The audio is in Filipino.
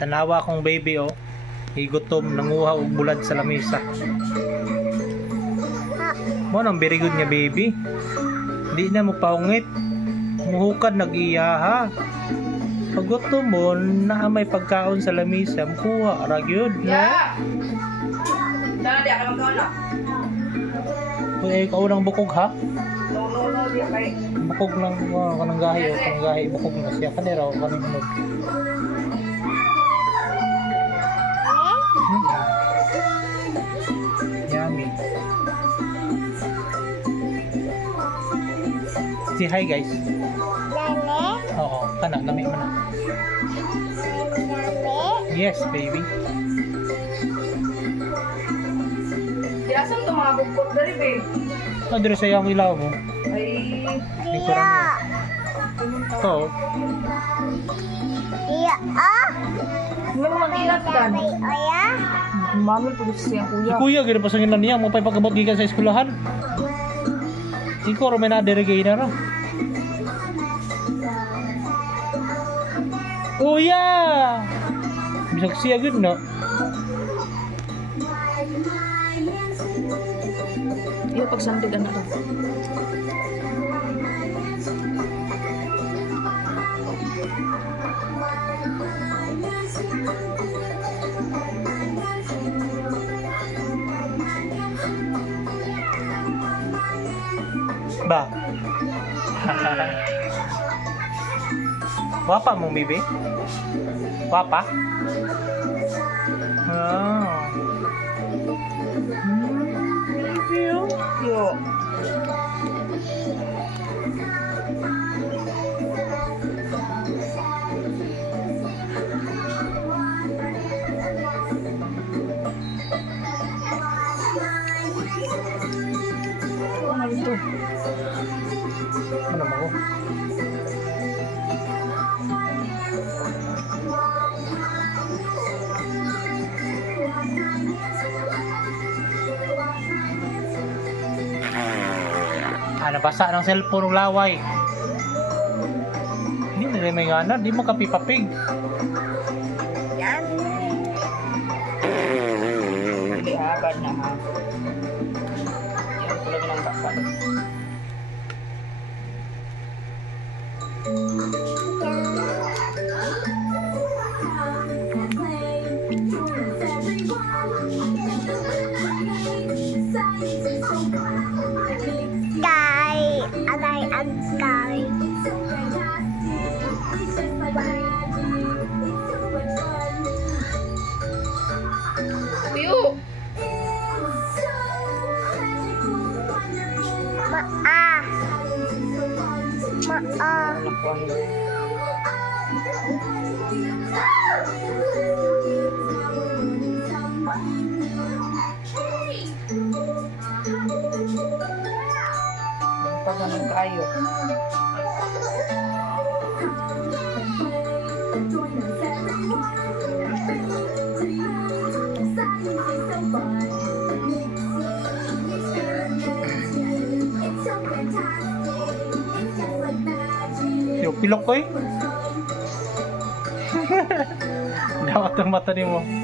Tanawa akong baby oh. Igutom, nanguha og bulad sa lamesa. Mo nang very good nga baby. Di na mo paungit. Muhukad nag-iyaha. Pagutom mo, na may pagkaon sa lamesa, mukuha, ragyod, no? Yeah! Dala di, ako magkano? Uy, ikaw nang bukog, ha? No, di, kay. Bukog lang, kanang gahi, o kanang gahi, bukog na siya. Kanira, o kanang hinog. Yummy. Say hi, guys. Oo, kana, lami mo na. Yes, baby. Yasan to mga bukod dari, babe? Ah, dire sa yung ilaw mo. Ay, Hindi ko rin yan. Ito. Iya, hindi mo mag-ilat kan? Mamil po siya, Si kuya. kuya, gano'n pa sa ngilan niya. Mo pa'y pagkabot gikan sa eskulahan. Ikaw, may nadirigay na ra. Kuya! Bisag siya gud no? Iyo, pagsandigan na ito. Ba? Wapa mong bibi? Wapa? Ah. Baby oh. Yo. Ano ito? Ano mo? Nabasa ng cellphone ng laway. Hindi na rin may gana, di mo kapipapig. Hindi agad na ha. Yan ko lagi ng takpan. Piyo! Pagano'n kayo. Yung pilok ko eh. Dapat ang mata ni mo.